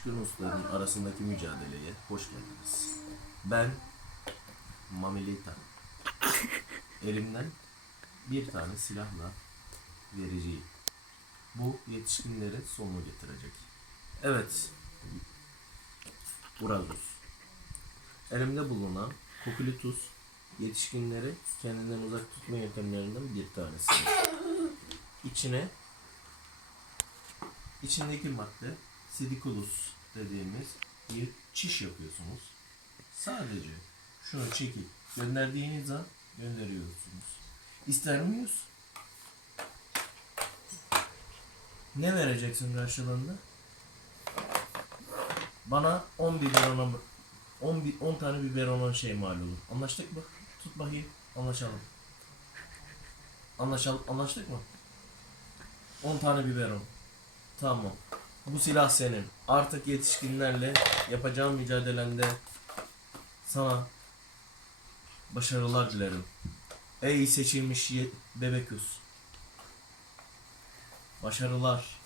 okyanusların arasındaki mücadeleye hoş geldiniz. Ben Mamelita. Elimden bir tane silahla vereceğim. Bu yetişkinlerin sonunu getirecek. Evet. Urazos. Elimde bulunan Kokulitus yetişkinleri kendinden uzak tutma yöntemlerinden bir tanesi. İçine içindeki madde sidikulus dediğimiz bir çiş yapıyorsunuz. Sadece şunu çekip gönderdiğiniz an gönderiyorsunuz. İster miyiz? Ne vereceksin karşılığında? Bana 10 biberona 10, bi- 10 tane biberona şey mal olur. Anlaştık mı? Tut bakayım. Anlaşalım. Anlaşalım. Anlaştık mı? 10 tane biberon. Tamam. Bu silah senin. Artık yetişkinlerle yapacağım mücadelende sana başarılar dilerim. Ey seçilmiş bebekus. Başarılar.